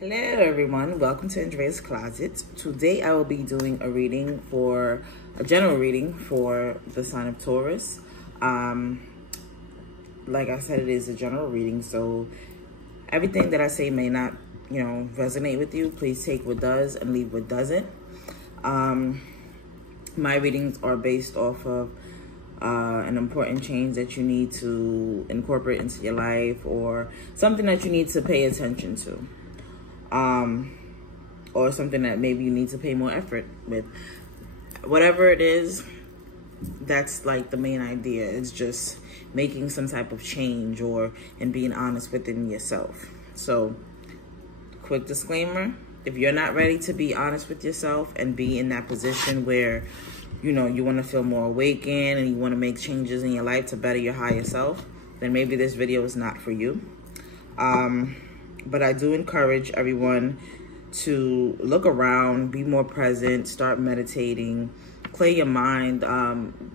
Hello everyone, welcome to Aandreas Closett. Today I will be doing a general reading for the sign of Taurus. Like I said, it is a general reading, so everything that I say may not, resonate with you. Please take what does and leave what doesn't. My readings are based off of an important change that you need to incorporate into your life, or something that you need to pay attention to. Or something that maybe you need to pay more effort with. Whatever it is, that's like the main idea. It's just making some type of change and being honest within yourself. So, quick disclaimer, if you're not ready to be honest with yourself and be in that position where, you want to feel more awakened and you want to make changes in your life to better your higher self, then maybe this video is not for you. But I do encourage everyone to look around, be more present, start meditating, clear your mind,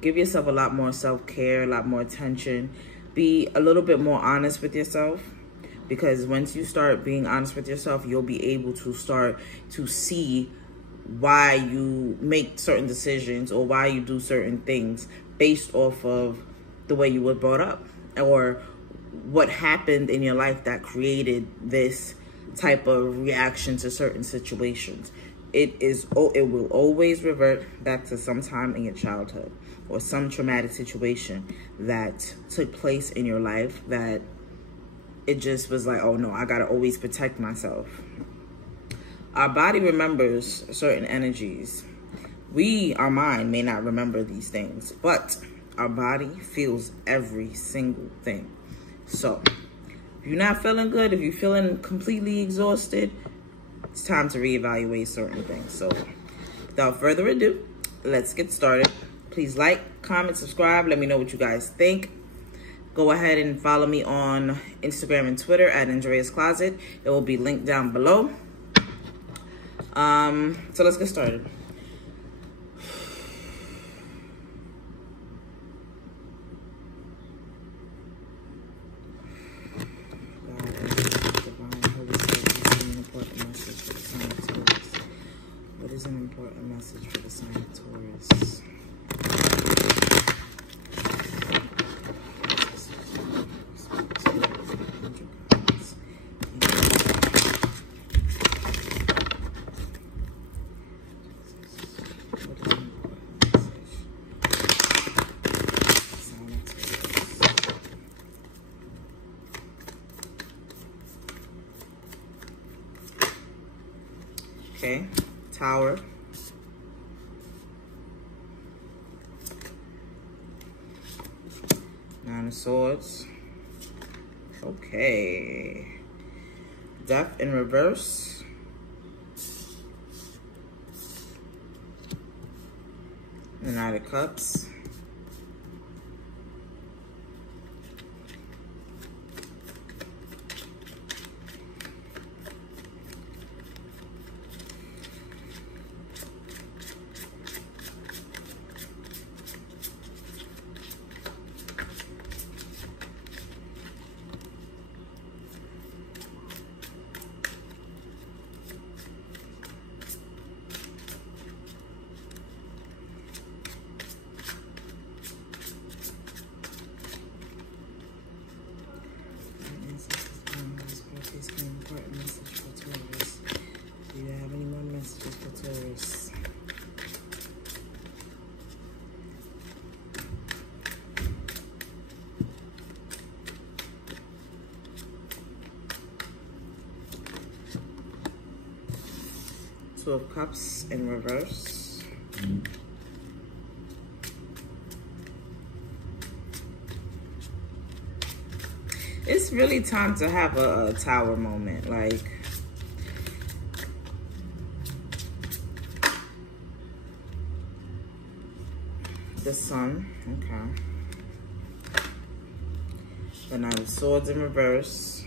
give yourself a lot more self-care, a lot more attention, be a little bit more honest with yourself. Because once you start being honest with yourself, you'll be able to start to see why you make certain decisions or why you do certain things based off of the way you were brought up, or what happened in your life that created this type of reaction to certain situations. It will always revert back to some time in your childhood or some traumatic situation that took place in your life that it just was like, oh no, I gotta always protect myself. Our body remembers certain energies. Our mind may not remember these things, but our body feels every single thing. So, if you're not feeling good, if you're feeling completely exhausted, it's time to reevaluate certain things. So, without further ado, let's get started. Please like, comment, subscribe. Let me know what you guys think. Go ahead and follow me on Instagram and Twitter at AandreasClosett. It will be linked down below. So let's get started. What is an important message for the sign of Taurus? Okay, Tower. Nine of Swords. Okay. Death in reverse. The Knight of Cups. Important message for Taurus. Do you have any more messages for Taurus? Two of Cups in reverse. It's really time to have a tower moment, like the Sun. Okay. The Knight of Swords in reverse.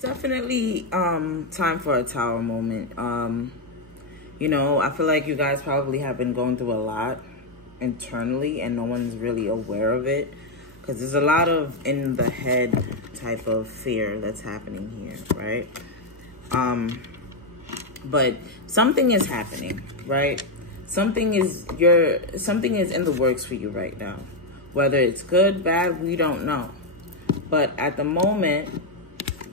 Definitely time for a tower moment. I feel like you guys probably have been going through a lot internally and no one's really aware of it, because there's a lot of in the head type of fear that's happening here, right? But something is happening, right? Something is in the works for you right now. Whether it's good, bad, we don't know. But at the moment,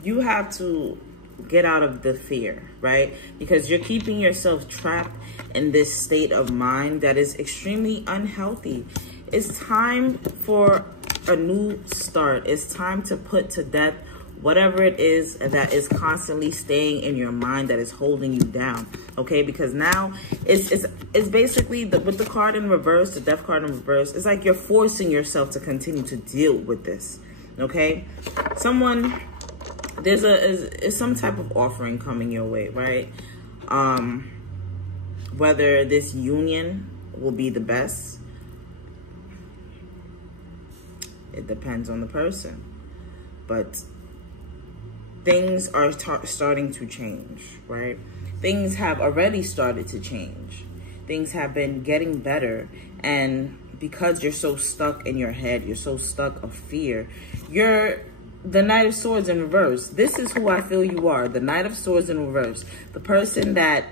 you have to get out of the fear, right? Because you're keeping yourself trapped in this state of mind that is extremely unhealthy. It's time for a new start. It's time to put to death whatever it is that is constantly staying in your mind that is holding you down, okay? Because now it's basically with the card in reverse, the death card in reverse, it's like you're forcing yourself to continue to deal with this, okay? There's some type of offering coming your way, right? Whether this union will be the best, it depends on the person, but things are starting to change, right? Things have already started to change. Things have been getting better. And because you're so stuck in your head, you're so stuck of fear, you're the Knight of Swords in reverse. This is who I feel you are, the Knight of Swords in reverse. The person that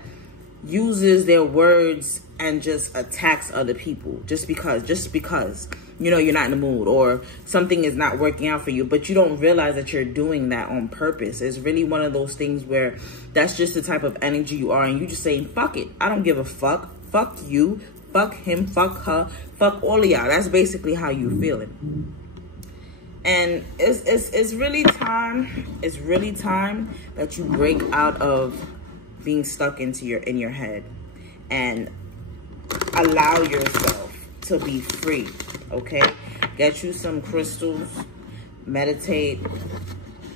uses their words and just attacks other people just because, you know, you're not in the mood or something is not working out for you, but you don't realize that you're doing that on purpose. It's really one of those things where that's just the type of energy you are, and you just saying, fuck it, I don't give a fuck, fuck you, fuck him, fuck her, fuck all of y'all. That's basically how you feeling. And it's really time that you break out of being stuck in your head and allow yourself to be free, okay? Get you some crystals, meditate,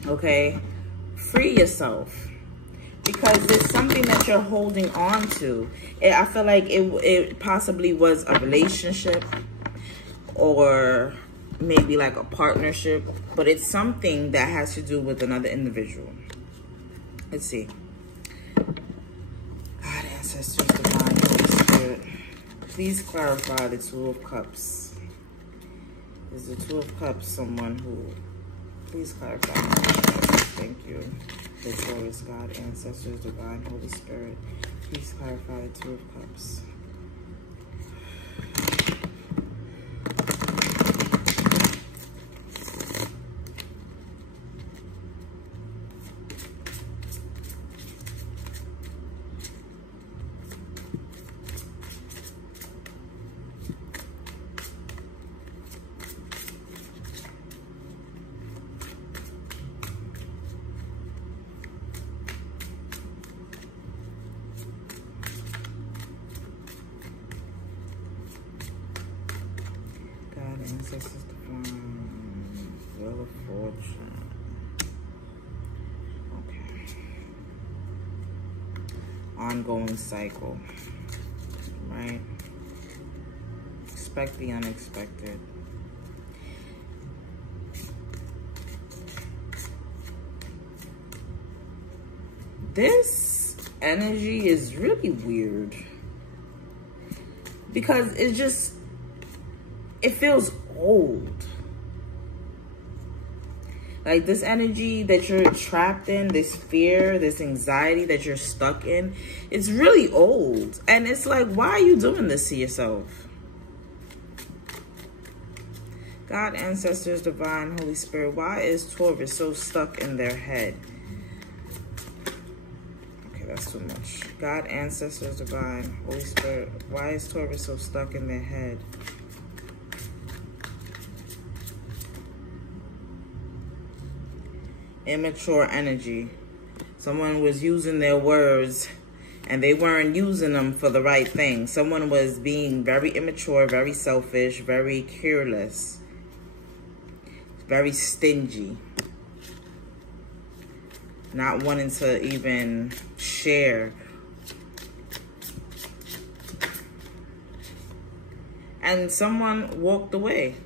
okay? Free yourself, because there's something that you're holding on to. I feel like it possibly was a relationship or maybe like a partnership, but it's something that has to do with another individual. Let's see. God, ancestors, divine, Holy Spirit, please clarify the Two of Cups. Is the Two of Cups someone who... Please clarify. Thank you. The Taurus, God, ancestors, divine, Holy Spirit, please clarify the Two of Cups. Ancestors divine, Wheel of Fortune. Okay. Ongoing cycle, right? Expect the unexpected. This energy is really weird because it feels old. Like this energy that you're trapped in, this fear, this anxiety that you're stuck in, it's really old. And it's like, why are you doing this to yourself? God, ancestors, divine, Holy Spirit, why is Taurus so stuck in their head? Okay, that's too much. God, ancestors, divine, Holy Spirit, why is Taurus so stuck in their head? Immature energy. Someone was using their words and they weren't using them for the right thing. Someone was being very immature, very selfish, very careless, very stingy, not wanting to even share. And someone walked away.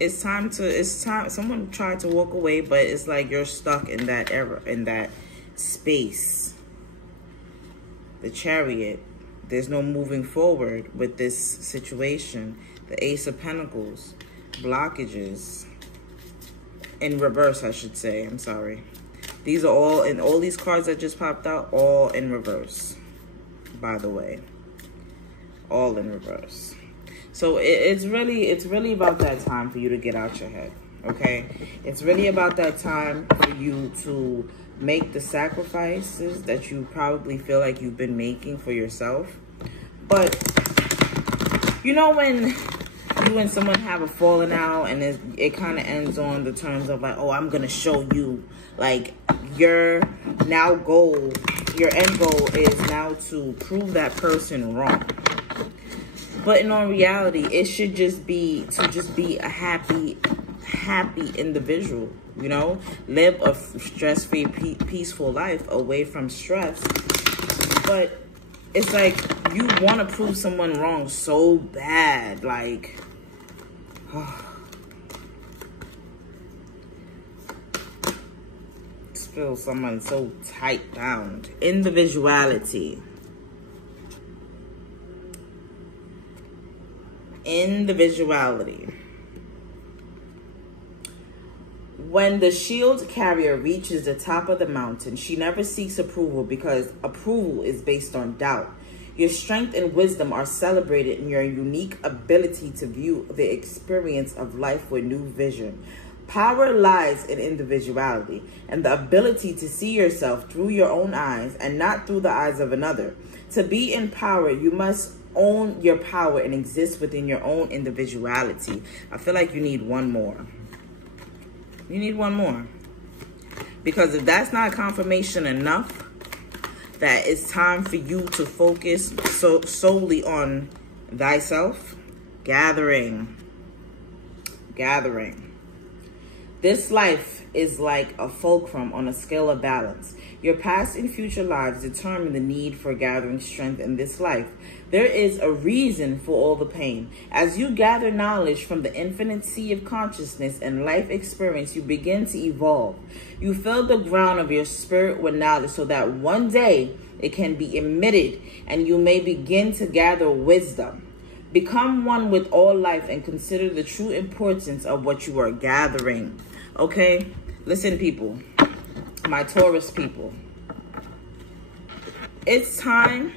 It's time. Someone tried to walk away, but it's like you're stuck in that era, in that space. The Chariot. There's no moving forward with this situation. The Ace of Pentacles. Blockages. in reverse, I should say. I'm sorry. These are all, and all these cards that just popped out, all in reverse, by the way. All in reverse. So it's really about that time for you to get out your head, okay? It's really about that time for you to make the sacrifices that you probably feel like you've been making for yourself. But you know when you and someone have a falling out and it kind of ends on the terms of like, oh, I'm gonna show you, like, your end goal is now to prove that person wrong. But in all reality, it should just be a happy individual, you know? Live a stress-free, peaceful life away from stress. But it's like you want to prove someone wrong so bad, like, just feel someone so tight-bound. Individuality. Individuality. When the shield carrier reaches the top of the mountain, she never seeks approval because approval is based on doubt. Your strength and wisdom are celebrated in your unique ability to view the experience of life with new vision. Power lies in individuality and the ability to see yourself through your own eyes and not through the eyes of another. To be in power, you must own your power and exist within your own individuality. I feel like you need one more. You need one more. Because if that's not confirmation enough that it's time for you to focus solely on thyself, gathering. This life is like a fulcrum on a scale of balance. Your past and future lives determine the need for gathering strength in this life. There is a reason for all the pain. As you gather knowledge from the infinite sea of consciousness and life experience, you begin to evolve. You fill the ground of your spirit with knowledge so that one day it can be emitted and you may begin to gather wisdom. Become one with all life and consider the true importance of what you are gathering. Okay? Listen, people. My Taurus people. It's time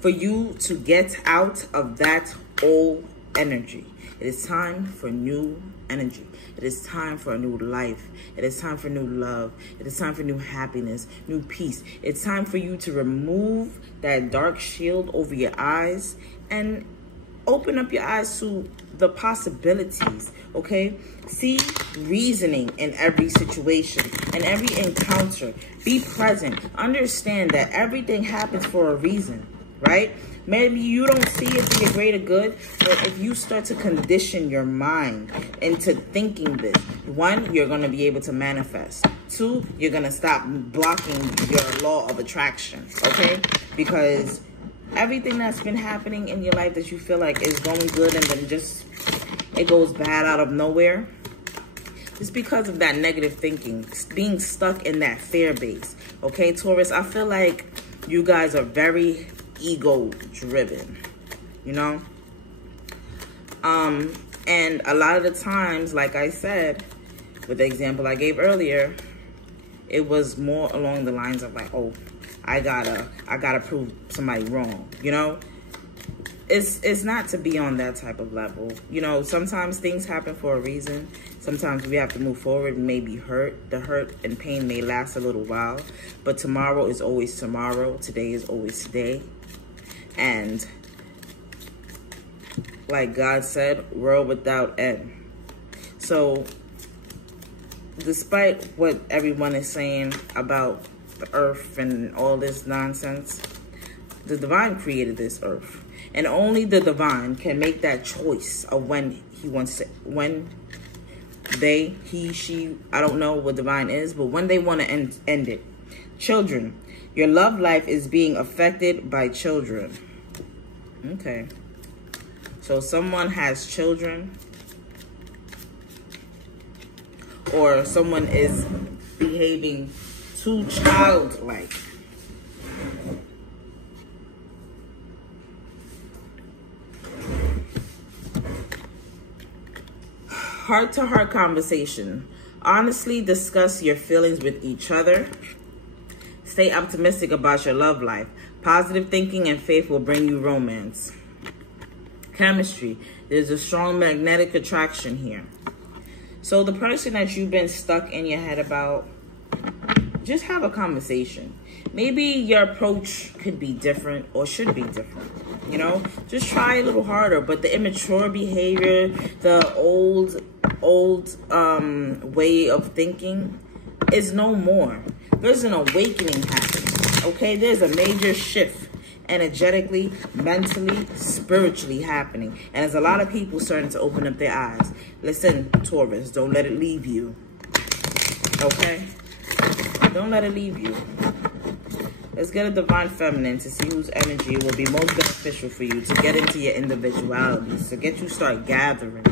for you to get out of that old energy. It is time for new energy. It is time for a new life. It is time for new love. It is time for new happiness, new peace. It's time for you to remove that dark shield over your eyes and open up your eyes to the possibilities, okay? See reasoning in every situation and every encounter. Be present. Understand that everything happens for a reason, right? Maybe you don't see it for your greater good, but if you start to condition your mind into thinking this, one, you're going to be able to manifest. Two, you're going to stop blocking your law of attraction, okay? Because everything that's been happening in your life that you feel like is going good and then just it goes bad out of nowhere, it's because of that negative thinking, being stuck in that fear base. Okay, Taurus, I feel like you guys are very ego-driven, you know? And a lot of the times, like I said, with the example I gave earlier, it was more along the lines of like, oh, I gotta prove somebody wrong, you know? It's not to be on that type of level. You know, sometimes things happen for a reason. Sometimes we have to move forward and maybe hurt. The hurt and pain may last a little while, but tomorrow is always tomorrow. Today is always today. And like God said, world without end. So despite what everyone is saying about the earth and all this nonsense, the divine created this earth. And only the divine can make that choice of when he wants to, when they, he, she, I don't know what divine is, but when they want to end it. Children, your love life is being affected by children. Okay. So someone has children, or someone is behaving too childlike. Heart-to-heart conversation. Honestly discuss your feelings with each other. Stay optimistic about your love life. Positive thinking and faith will bring you romance. Chemistry. There's a strong magnetic attraction here. So the person that you've been stuck in your head about, just have a conversation. Maybe your approach could be different or should be different. You know, just try a little harder. But the immature behavior, the old way of thinking is no more. There's an awakening happening. Okay, there's a major shift energetically, mentally, spiritually happening. And there's a lot of people starting to open up their eyes. Listen, Taurus, don't let it leave you. Okay? Don't let it leave you. Let's get a divine feminine to see whose energy will be most beneficial for you to get into your individuality, to get you start gathering,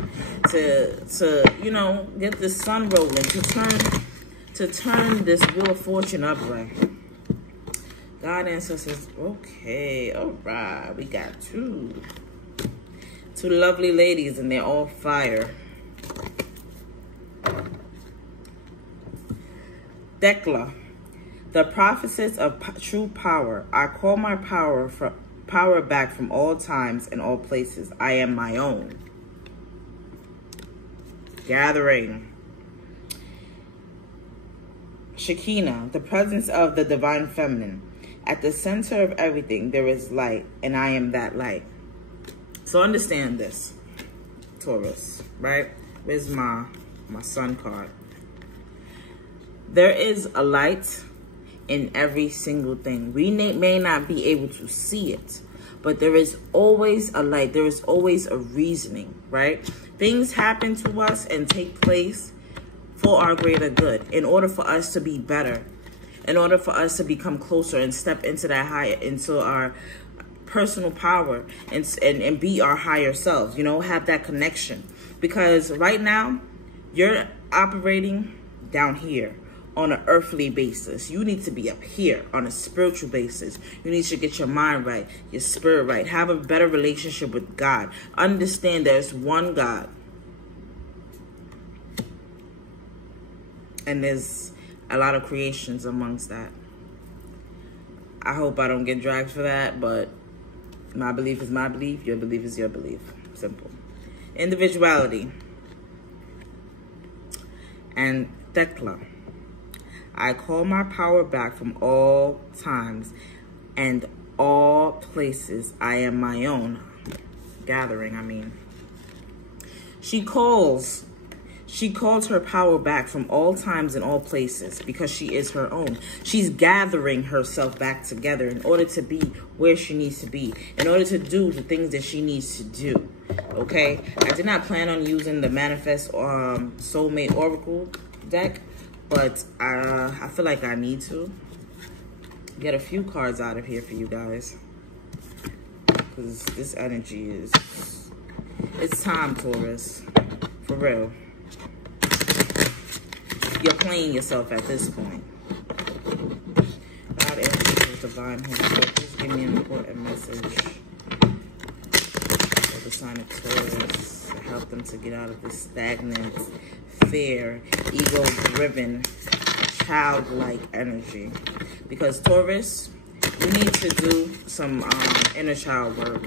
to you know, get the sun rolling, to turn this Wheel of Fortune upright. God, ancestors. Okay, all right. We got two lovely ladies, and they're all fire. Thecla, the prophetess of true power. I call my power back from all times and all places. I am my own. Gathering. Shekinah, the presence of the divine feminine. At the center of everything, there is light, and I am that light. So understand this, Taurus, right? Where's my sun card? There is a light in every single thing. We may not be able to see it, but there is always a light. There is always a reasoning, right? Things happen to us and take place for our greater good, in order for us to be better, in order for us to become closer and step into that higher, into our personal power and be our higher selves, you know, have that connection. Because right now, you're operating down here on an earthly basis. You need to be up here on a spiritual basis. You need to get your mind right, your spirit right, have a better relationship with God. Understand there's one God. And there's a lot of creations amongst that. I hope I don't get dragged for that, but my belief is my belief. Your belief is your belief. Simple. Individuality. And Thecla. I call my power back from all times and all places. I am my own. Gathering, I mean. She calls her power back from all times and all places because she is her own. She's gathering herself back together in order to be where she needs to be, in order to do the things that she needs to do. Okay? I did not plan on using the Manifest Soulmate Oracle deck, but I feel like I need to get a few cards out of here for you guys, because this energy is, it's time, Taurus. For real. You're playing yourself at this point. God, angels, divine Holy Spirit, please give me an important message for the sign of Taurus to help them to get out of this stagnant, fear, ego-driven, childlike energy. Because Taurus, you need to do some inner child work.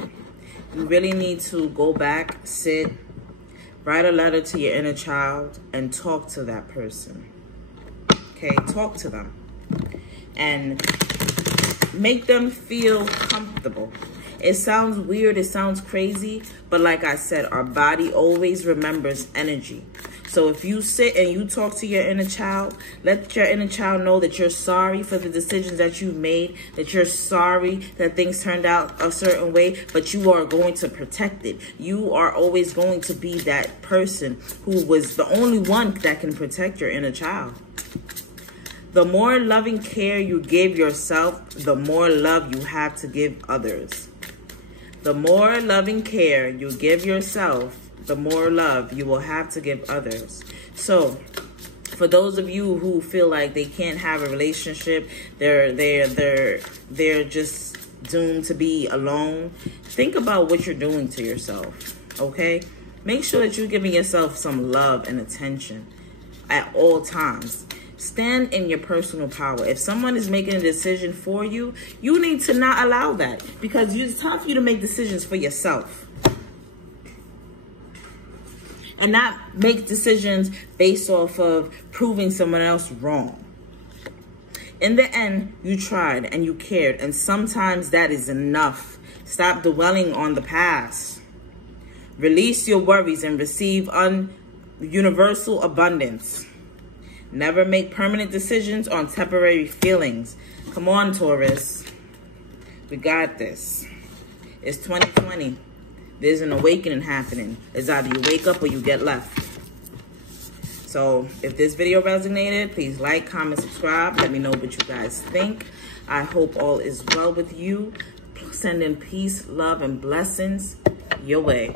You really need to go back, sit, write a letter to your inner child and talk to that person. Okay, talk to them. And make them feel comfortable. It sounds weird, it sounds crazy, but like I said, our body always remembers energy. So if you sit and you talk to your inner child, let your inner child know that you're sorry for the decisions that you've made, that you're sorry that things turned out a certain way, but you are going to protect it. You are always going to be that person who was the only one that can protect your inner child. The more loving care you give yourself, the more love you have to give others. The more loving care you give yourself, the more love you will have to give others. So, for those of you who feel like they can't have a relationship, they're just doomed to be alone, think about what you're doing to yourself, okay? Make sure that you're giving yourself some love and attention. at all times. Stand in your personal power. If someone is making a decision for you, you need to not allow that, because it's time for you to make decisions for yourself. And not make decisions based off of proving someone else wrong. In the end, you tried and you cared, and sometimes that is enough. Stop dwelling on the past. Release your worries and receive universal abundance. Never make permanent decisions on temporary feelings. Come on, Taurus. We got this. It's 2020. There's an awakening happening. It's either you wake up or you get left. So if this video resonated, please like, comment, subscribe. Let me know what you guys think. I hope all is well with you. Send in peace, love, and blessings your way.